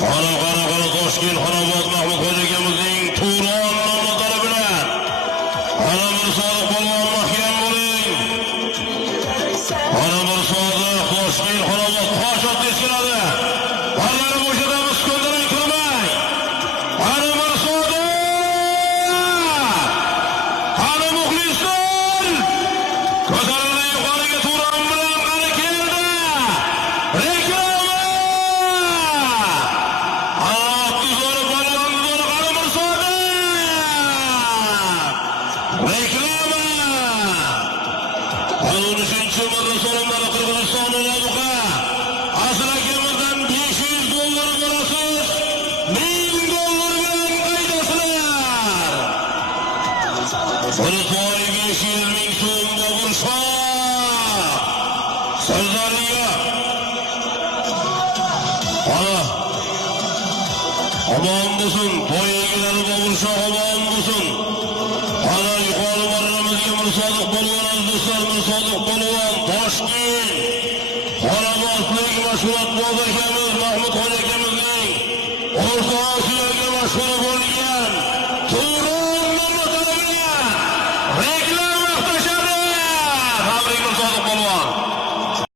Qara Toshkent Xonobod Mahmud Xo'ja akamizning Turon namozlari bilan ana bir sodiq polvon mahkam bo'ling. Ana bir sodiq Toshkent Xonobod qo'shib teskiladi. Ballari bo'shatamiz, ko'ndalang turmang. Ana bir sodiq. Ana muxlislar. Ko'tarilgan yuqoriga Turon bilan qani keldi. Reklama! Reklama! 13-chi marta so'rovnoma Qirg'iziston Uladuqa. Asl akamizdan $500 berasiz. $1000 bilan qaydasizlar. Bir to'y 500 ming so'm Bobur Shoh. Sardoriya. Ana. Omon bo'lsin, to'y egilari Bobur Shoh omon bo'lsin. Ana yuqori marramizga Mirsodiq polvon do'stlar, Mirsodiq polvon Toshkent Xonobodlik mashhurotboz akamiz Mahmud Xo'ja akamizning O'rta Osiyoga mashhur bo'lgan